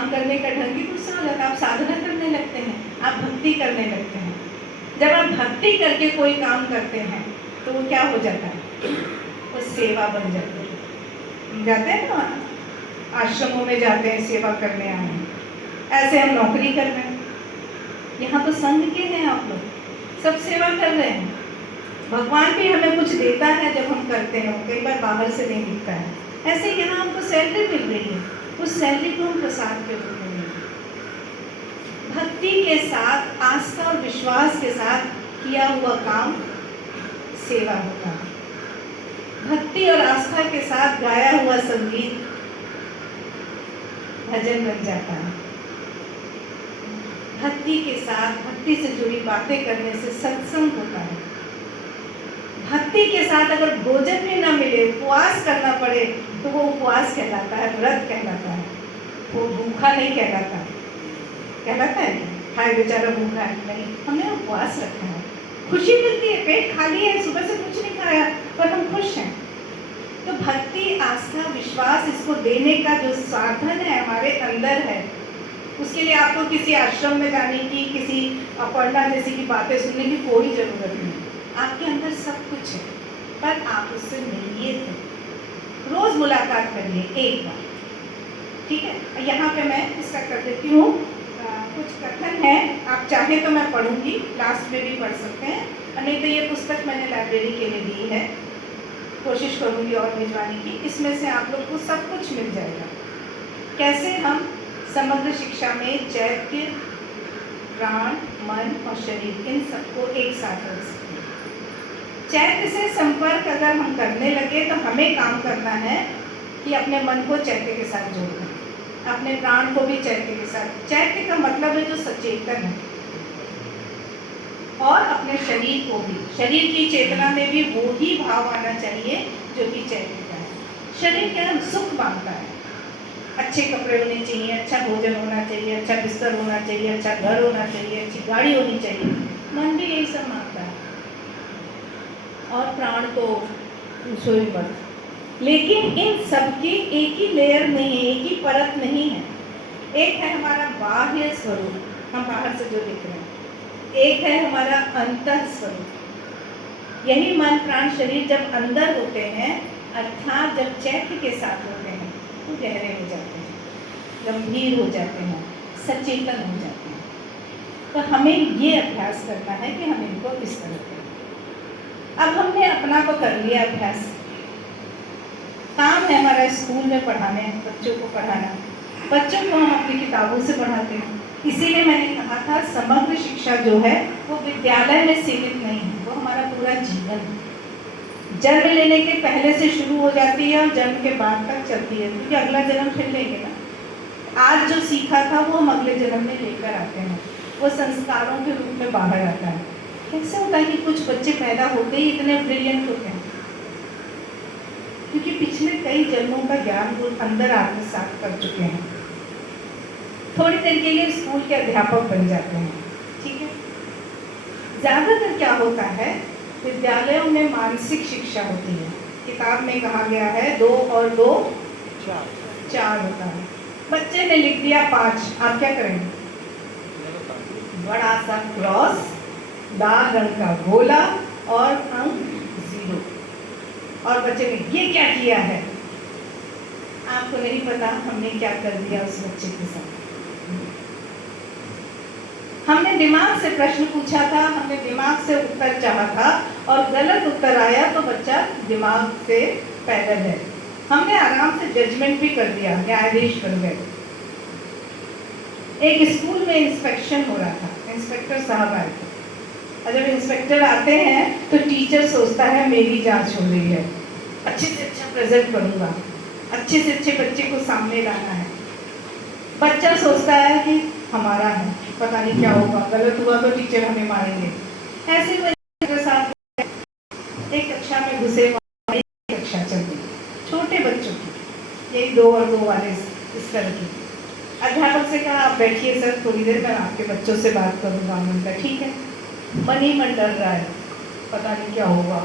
काम करने का ढंग ही दूसरा हो जाता है। आप साधना करने लगते हैं, आप भक्ति करने लगते हैं। जब आप भक्ति करके कोई काम करते हैं तो वो क्या हो जाता है, वो सेवा बन जाती है। हम जाते हैं ना आश्रमों में, जाते हैं सेवा करने आए हैं, ऐसे हम नौकरी कर रहे हैं। यहाँ तो संघ के हैं आप लोग, सब सेवा कर रहे हैं। भगवान भी हमें कुछ देता है जब हम करते हैं, कई बार बाहर से नहीं दिखता है। ऐसे यहाँ हमको सैलरी मिल रही है, उस सैलरी को हम प्रसाद के रूप में लेंगे। भक्ति के साथ, आस्था और विश्वास के साथ किया हुआ काम सेवा होता है। भक्ति और आस्था के साथ गाया हुआ संगीत भजन बन जाता है। भक्ति के साथ, भक्ति से जुड़ी बातें करने से सत्संग होता है। भक्ति के साथ अगर भोजन भी ना मिले, उपवास करना पड़े, तो वो उपवास कहलाता है, व्रत कहलाता है, वो भूखा नहीं कहलाता। कहलाता है हाय बेचारा भूखा है, नहीं, हमने उपवास रखा है। खुशी मिलती है, पेट खाली है, सुबह से कुछ नहीं खाया पर हम खुश हैं। तो भक्ति, आस्था, विश्वास, इसको देने का जो साधन है हमारे अंदर है, उसके लिए आपको किसी आश्रम में जाने की, किसी अपर्णा जैसी की बातें सुनने की कोई ज़रूरत नहीं। आपके अंदर सब कुछ है, पर आप उससे मिलिए थे। रोज़ मुलाकात करिए एक बार, ठीक है। यहाँ पे मैं इसका कर देती हूँ, कुछ कथन है, आप चाहें तो मैं पढ़ूंगी, लास्ट में भी पढ़ सकते हैं, नहीं तो ये पुस्तक मैंने लाइब्रेरी के लिए दी है, कोशिश करूँगी और भिजवाने की। इसमें से आप लोग को सब कुछ मिल जाएगा, कैसे हम समग्र शिक्षा में चैत्य, प्राण, मन और शरीर, इन सबको एक साथ रख सकते हैं। चैत्य से संपर्क अगर हम करने लगे तो हमें काम करना है कि अपने मन को चैत्य के साथ जोड़ना, अपने प्राण को भी चैत्य के साथ। चैत्य का मतलब है जो सचेतन है, और अपने शरीर को भी, शरीर की चेतना में भी वो ही भाव आना चाहिए जो कि चैत्य का है। शरीर क्या है, सुख मांगता है, अच्छे कपड़े होने चाहिए, अच्छा भोजन होना चाहिए, अच्छा बिस्तर होना चाहिए, अच्छा घर होना चाहिए, अच्छी गाड़ी होनी चाहिए। मन भी यही सब मांगता है। और प्राण तो पूछो ही मत। लेकिन इन सब की एक ही लेयर नहीं है, एक ही परत नहीं है। एक है हमारा बाह्य स्वरूप, हम बाहर से जो दिख रहे हैं, एक है हमारा अंतः स्वरूप। यही मन, प्राण, शरीर जब अंदर होते हैं, अर्थात जब चैत्य के साथ होते हैं, तो गहरे हो जाते हैं, गंभीर हो जाते हैं, सचेतन हो जाते हैं। तो हमें ये अभ्यास करना है कि हम इनको इस तरह करें। अब हमने अपना को कर लिया अभ्यास, काम है हमारा स्कूल में पढ़ाने, बच्चों को पढ़ाना। बच्चों को हम अपनी किताबों से पढ़ाते हैं, इसीलिए मैंने कहा था समग्र शिक्षा जो है वो विद्यालय में सीमित नहीं है, वो हमारा पूरा जीवन है। जन्म लेने के पहले से शुरू हो जाती है और जन्म के बाद तक चलती है, क्योंकि अगला जन्म फिर लेंगे ना। आज जो सीखा था वो हम अगले जन्म में लेकर आते हैं, वो संस्कारों के रूप में बाहर आता है। कैसे होता है कि कुछ बच्चे पैदा होते ही इतने ब्रिलियंट होते हैं, क्योंकि पिछले कई जन्मों का ज्ञान वो अंदर आत्मसात कर चुके हैं। थोड़ी देर के लिए स्कूल के अध्यापक बन जाते हैं, ठीक है। ज़्यादातर क्या होता है, विद्यालयों में मानसिक शिक्षा होती है। किताब में कहा गया है 2 और 2 4 होता है, बच्चे ने लिख दिया 5, आप क्या करेंगे? बड़ा सा क्रॉस, लाल रंग का गोला और अंक 0, और बच्चे ने ये क्या किया है? आपको नहीं पता हमने क्या कर दिया उस बच्चे के साथ। हमने दिमाग से प्रश्न पूछा था, हमने दिमाग से उत्तर चाहा था, और गलत उत्तर आया तो बच्चा दिमाग से पैदल है। हमने आराम से जजमेंट भी कर दिया, न्यायाधीश बन गए। एक स्कूल में इंस्पेक्शन हो रहा था, इंस्पेक्टर साहब आए थे, और जब इंस्पेक्टर आते हैं तो टीचर सोचता है मेरी जांच हो रही है, अच्छे से अच्छा प्रेजेंट करूँगा, अच्छे से अच्छे बच्चे को सामने लाना है। बच्चा सोचता है कि हमारा है, पता नहीं क्या होगा, गलत हुआ तो टीचर हमें मारेंगे। ऐसे में साथ एक कक्षा में घुसे, कक्षा चल रही, छोटे बच्चों की, यही 2 और 2 वाले इस तरह की। अध्यापक से कहा आप बैठिए सर, थोड़ी देर मैं आपके बच्चों से बात करूँगा। उन्होंने कहा ठीक है। मन ही मन डर रहा है, पता नहीं क्या होगा।